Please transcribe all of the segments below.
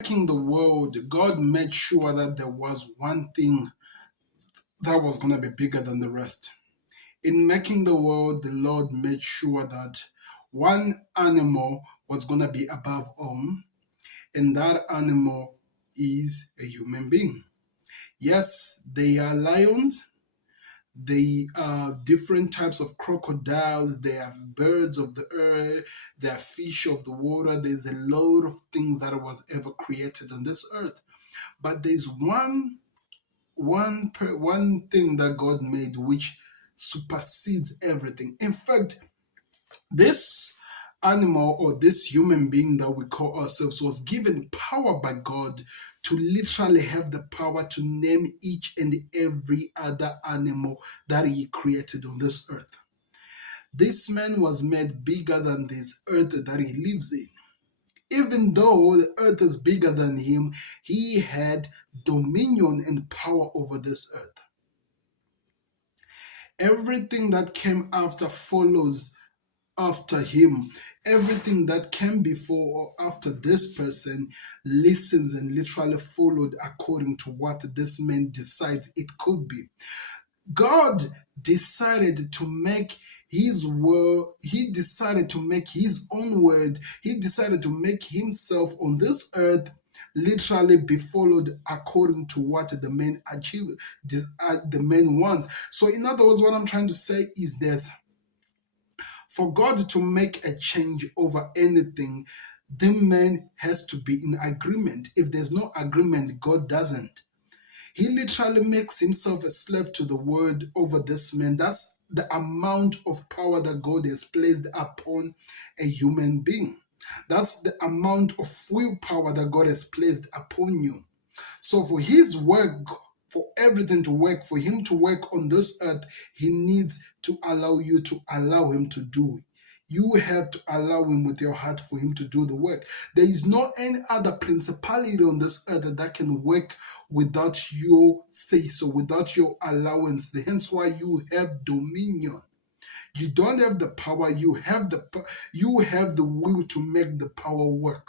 Making the world, God made sure that there was one thing that was going to be bigger than the rest. In making the world, the Lord made sure that one animal was going to be above all, and that animal is a human being. Yes, they are lions. They are different types of crocodiles. They are birds of the earth. They are fish of the water. There's a load of things that was ever created on this earth. But there's one thing that God made which supersedes everything. In fact, this animal or this human being that we call ourselves was given power by God to literally have the power to name each and every other animal that he created on this earth. This man was made bigger than this earth that he lives in. Even though the earth is bigger than him, he had dominion and power over this earth. Everything that came after follows after him. Everything that came before or after this person listens and literally followed according to what this man decides it could be. God decided to make his word, he decided to make his own word, he decided to make himself on this earth literally be followed according to what the man achieved, the man wants. So in other words, what I'm trying to say is this: for God to make a change over anything, the man has to be in agreement. If there's no agreement, God doesn't. He literally makes himself a slave to the word over this man. That's the amount of power that God has placed upon a human being. That's the amount of willpower that God has placed upon you. So for his work, for everything to work, for him to work on this earth, he needs to allow you to allow him to do. You have to allow him with your heart for him to do the work. There is no any other principality on this earth that can work without your say so, without your allowance. Hence why you have dominion. You don't have the power, you have the will to make the power work.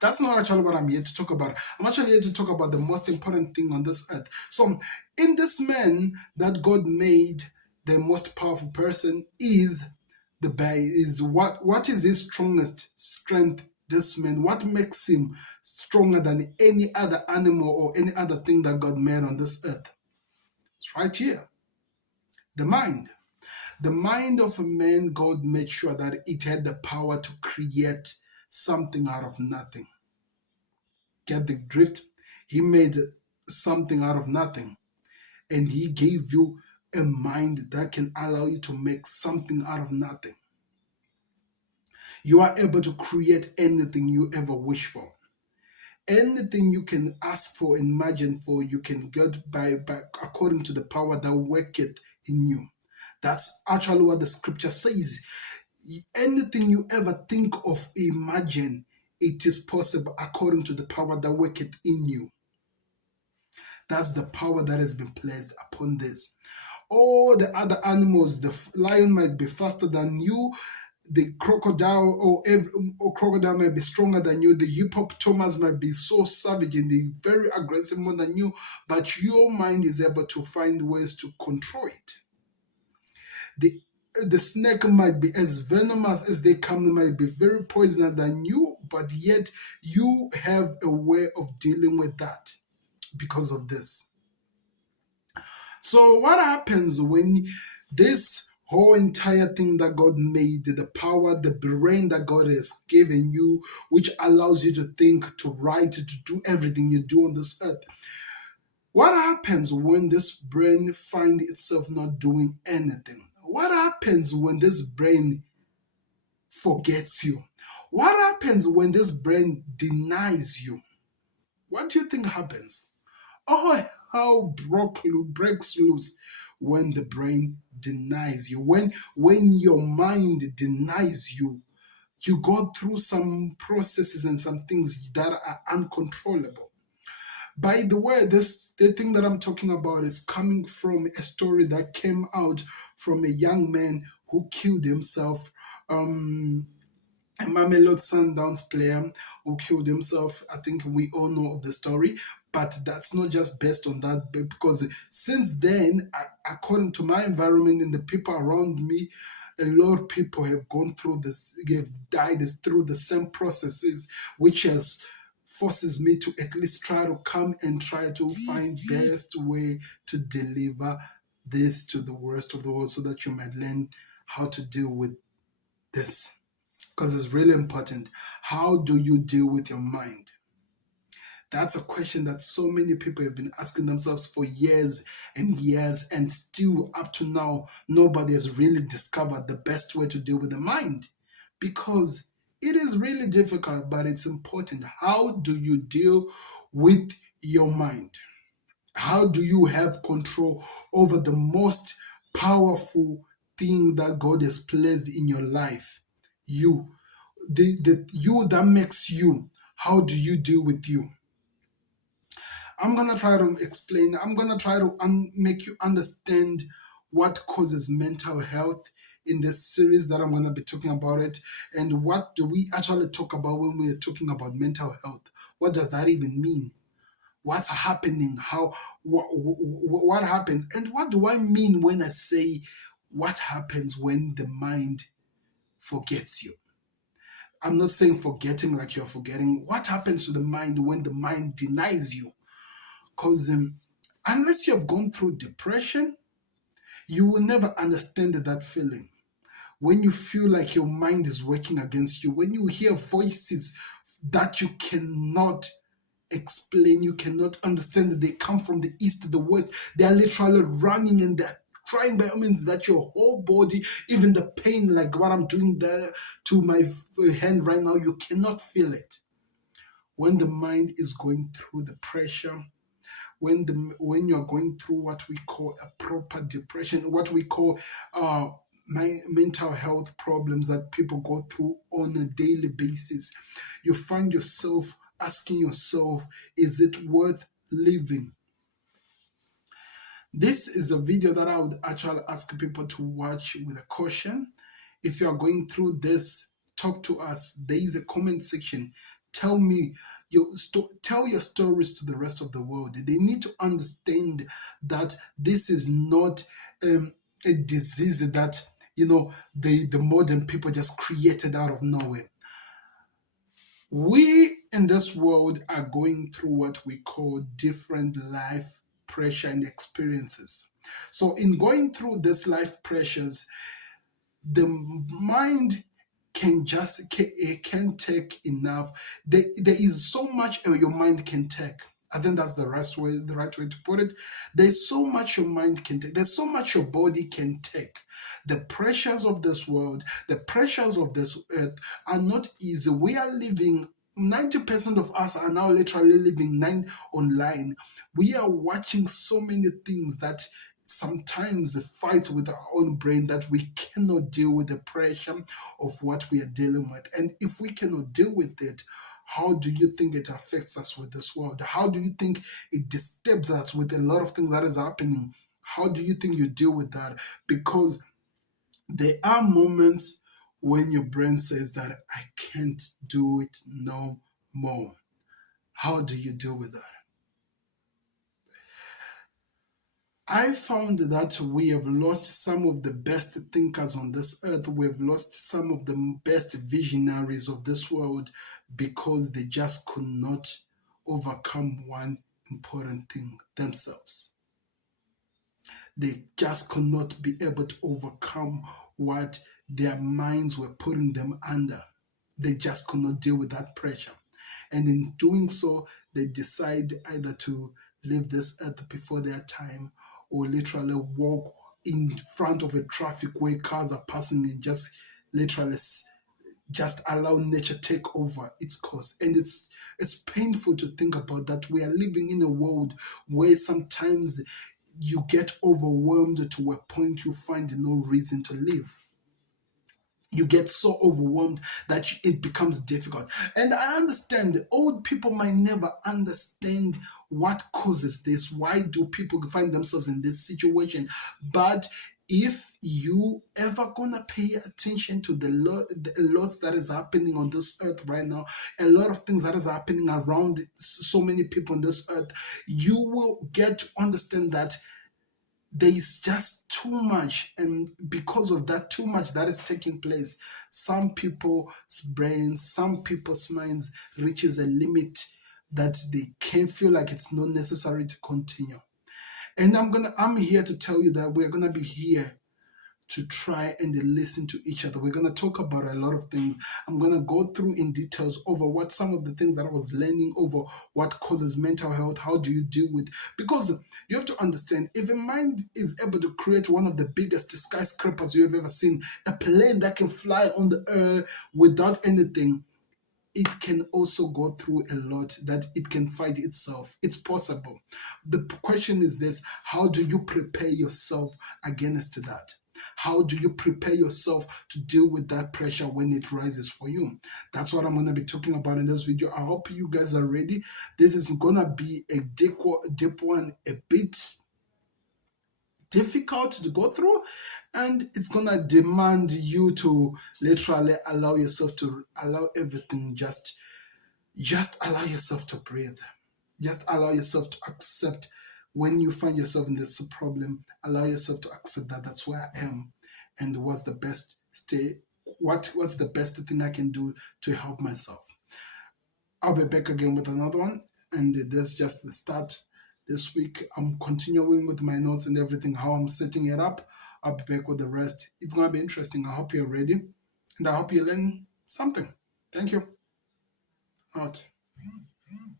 That's not actually what I'm here to talk about. I'm actually here to talk about the most important thing on this earth. So, in this man that God made, the most powerful person is what is his strongest strength? This man, what makes him stronger than any other animal or any other thing that God made on this earth? It's right here. The mind. The mind of a man, God made sure that it had the power to create something out of nothing. Get the drift? He made something out of nothing, and he gave you a mind that can allow you to make something out of nothing. You are able to create anything you ever wish for. Anything you can ask for, imagine for, you can get by according to the power that worketh in you. That's actually what the scripture says. Anything you ever think of, imagine, it is possible according to the power that worketh in you. That's the power that has been placed upon this. All the other animals, the lion might be faster than you, the crocodile or crocodile might be stronger than you, the hippopotamus might be so savage and very aggressive more than you, but your mind is able to find ways to control it. The snake might be as venomous as they come, might be very poisonous than you, but yet you have a way of dealing with that because of this. So what happens when this whole entire thing that God made, the power, the brain that God has given you, which allows you to think, to write, to do everything you do on this earth, what happens when this brain finds itself not doing anything? What happens when this brain forgets you? What happens when this brain denies you? What do you think happens? Oh, how breaks loose when the brain denies you. When your mind denies you, you go through some processes and some things that are uncontrollable. By the way, the thing that I'm talking about is coming from a story that came out from a young man who killed himself. a Mamelodi Sundowns player who killed himself. I think we all know of the story, but that's not just based on that, because since then, according to my environment and the people around me, a lot of people have gone through this, have died through the same processes, which has forces me to at least try to come and try to find best way to deliver this to the rest of the world, so that you might learn how to deal with this, because it's really important. How do you deal with your mind? That's a question that so many people have been asking themselves for years and years, and still up to now, nobody has really discovered the best way to deal with the mind, because it is really difficult, but it's important. How do you deal with your mind? How do you have control over the most powerful thing that God has placed in your life? You, the you that makes you. How do you deal with you? I'm gonna try to explain. I'm gonna try to make you understand what causes mental health in this series that I'm gonna be talking about it, and what do we actually talk about when we're talking about mental health. What does that even mean? What's happening? What happens? And what do I mean when I say what happens when the mind forgets you? I'm not saying forgetting like you're forgetting. What happens to the mind when the mind denies you? Because unless you have gone through depression, you will never understand that feeling. When you feel like your mind is working against you, when you hear voices that you cannot explain, you cannot understand, that they come from the east to the west, they are literally running, and they're trying by all means that your whole body, even the pain, like what I'm doing there to my hand right now, you cannot feel it. When the mind is going through the pressure, when you're going through what we call a proper depression, what we call my mental health problems that people go through on a daily basis, you find yourself asking yourself, is it worth living? This is a video that I would actually ask people to watch with a caution. If you are going through this, talk to us. There is a comment section. Tell me tell your stories to the rest of the world. They need to understand that this is not a disease that the modern people just created out of nowhere. We in this world are going through what we call different life pressure and experiences. So in going through this life pressures, the mind it can take enough. There is so much your mind can take. I think that's the right way to put it. There's so much your mind can take. There's so much your body can take. The pressures of this world, the pressures of this earth are not easy. We are living 90% of us are now literally living online. We are watching so many things that sometimes fight with our own brain, that we cannot deal with the pressure of what we are dealing with. And if we cannot deal with it, how do you think it affects us with this world? How do you think it disturbs us with a lot of things that is happening? How do you think you deal with that? Because there are moments when your brain says that I can't do it no more. How do you deal with that? I found that we have lost some of the best thinkers on this earth. We have lost some of the best visionaries of this world because they just could not overcome one important thing: themselves. They just could not be able to overcome what their minds were putting them under. They just could not deal with that pressure. And in doing so, they decide either to leave this earth before their time, or literally walk in front of a traffic where cars are passing, and just literally just allow nature take over its course. And it's painful to think about that. We are living in a world where sometimes you get overwhelmed to a point you find no reason to live. You get so overwhelmed that it becomes difficult. And I understand old people might never understand what causes this. Why do people find themselves in this situation? But If you ever gonna pay attention to the lots that is happening on this earth right now, a lot of things that is happening around so many people on this earth, you will get to understand that there is just too much, and because of that too much that is taking place, some people's brains, some people's minds reaches a limit that they can feel like it's not necessary to continue. And I'm here to tell you that we're gonna be here to try and listen to each other. We're going to talk about a lot of things. I'm going to go through in details over what some of the things that I was learning over what causes mental health, how do you deal with, because you have to understand, if a mind is able to create one of the biggest skyscrapers you have ever seen, a plane that can fly on the air without anything, it can also go through a lot that it can fight itself. It's possible. The question is this: how do you prepare yourself against that? How do you prepare yourself to deal with that pressure when it rises for you? That's what I'm going to be talking about in this video. I hope you guys are ready. This is going to be a deep one, a bit difficult to go through, and it's gonna demand you to literally allow yourself to allow everything, just allow yourself to breathe, just allow yourself to accept when you find yourself in this problem. Allow yourself to accept that that's where I am, and what's the best what's the best thing I can do to help myself. I'll be back again with another one, and that's just the start. This week, I'm continuing with my notes and everything, how I'm setting it up. I'll be back with the rest. It's going to be interesting. I hope you're ready, and I hope you learn something. Thank you. Out.